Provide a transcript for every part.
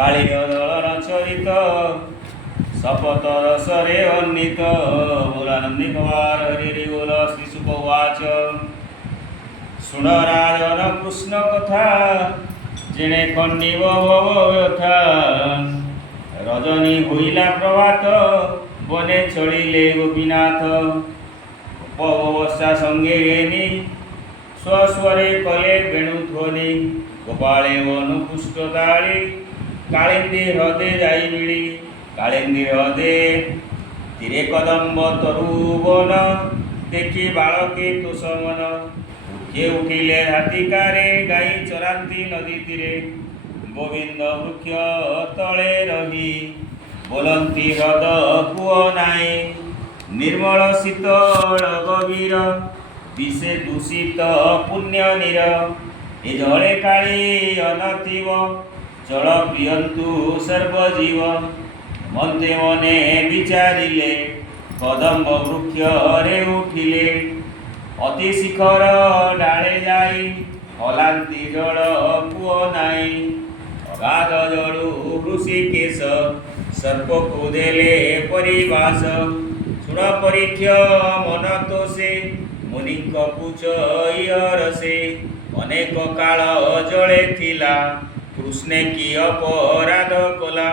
କାଳିୟ ଦଳର ଚରିତ ଶପଥ ରସରେ ଅନ୍ନିତ ବୋଲାନନ୍ଦୀ କୁମାର ହରି ବୋଲ ଶ୍ରୀ ସୁପବାଚ ଶୁଣ ରାଜନ କୃଷ୍ଣ କଥା ଯେଣେ ଖଣ୍ଡିବ ଭବ ବ୍ୟଥା ରଜନୀ ହୋଇଲା ପ୍ରଭାତ ବନେ ଚଳିଲେ ଗୋପୀନାଥ ଉପବର୍ଷା ସଙ୍ଗେ ଘେନି ସ୍ୱସ୍ୱରେ କଲେ ବେଣୁଧ୍ୱନି ଗୋପାଳେ ଅନୁପୁଷ୍ଟ ତାଳି କାଳିନ୍ଦୀ ହ୍ରଦେ ଯାଇ ମିଳି କାଳିନ୍ଦୀ ହ୍ରଦେ ତୀରେ କଦମ୍ବ ତରୁବନ ଦେଖି ବାଳକେ ତୁଷମନ ଉଠେ ଉଠିଲେ ହାତୀକାରେ ଗାଈ ଚରାନ୍ତି ନଦୀ ତୀରେ ଗୋବିନ୍ଦ ବୃକ୍ଷ ତଳେ ରହି ବୋଲନ୍ତି ହ୍ରଦ କୂଅ ନାଇଁ ନିର୍ମଳ ଶୀତଳ ଗଭୀର ଦିଶେ ଦୂଷିତ ପୁଣ୍ୟ ନୀର ଏ ଜଳେ କାଳି ଅନଥିବ ଜଳ ପିଅନ୍ତୁ ସର୍ବଜୀବ ମନ୍ତେ ମନେ ବିଚାରିଲେ କଦମ୍ବ ବୃକ୍ଷରେ ଉଠିଲେ ଅତି ଶିଖର ଡାଳେ ଯାଇ ହଲାନ୍ତି ଜଳ କୂଅ ନାଇଁ ଅଗାଧ ଜଳୁ ଋଷିକେଶ ସର୍ପକୁ ଦେଲେ ପରିବାସ ଶୁଣ ପରୀକ୍ଷ ମନ ତୋଷେ ମୁନିଙ୍କ ପୂଜ ଇୟରସେ ଅନେକ କାଳ ଜଳେ ଥିଲା କୃଷ୍ଣେ କି ଅପରାଧ କଲା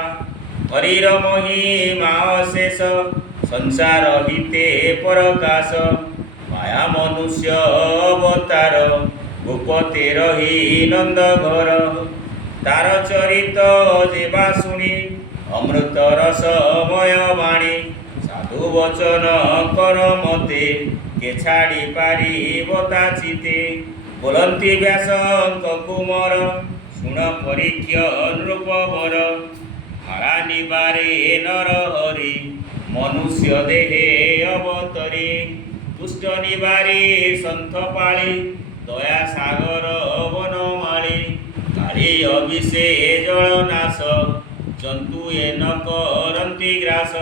ହରିର ମହିମା ଅଶେଷ ସଂସାର ହିତେ ପରକାଶ ମାୟା ମନୁଷ୍ୟ ଅବତାର ଗୋପତେ ରହି ନନ୍ଦ ଘର ତାର ଚରିତ ଯେବା ଶୁଣି ଅମୃତ ରସମୟ ବାଣୀ ସାଧୁ ବଚନ କର ମତେ କେ ଛାଡ଼ି ପାରିବ ତା ଚିତେ ବୋଲନ୍ତି ବ୍ୟାସଙ୍କ କୁମର ଶୁଣ ପରୀକ୍ଷ ନୃପବର ହାରା ନିବାରେ ନର ହରି ମନୁଷ୍ୟ ଦେହେ ଅବତରି ଦୁଷ୍ଟ ନିବାରେ ସନ୍ଥ ପାଳି ଦୟା ସାଗର ବନମାଳି କାଳି ଅଭିଷେ ଜଳ ନାଶ ଜନ୍ତୁ ଏ ନ କରନ୍ତି ଗ୍ରାସ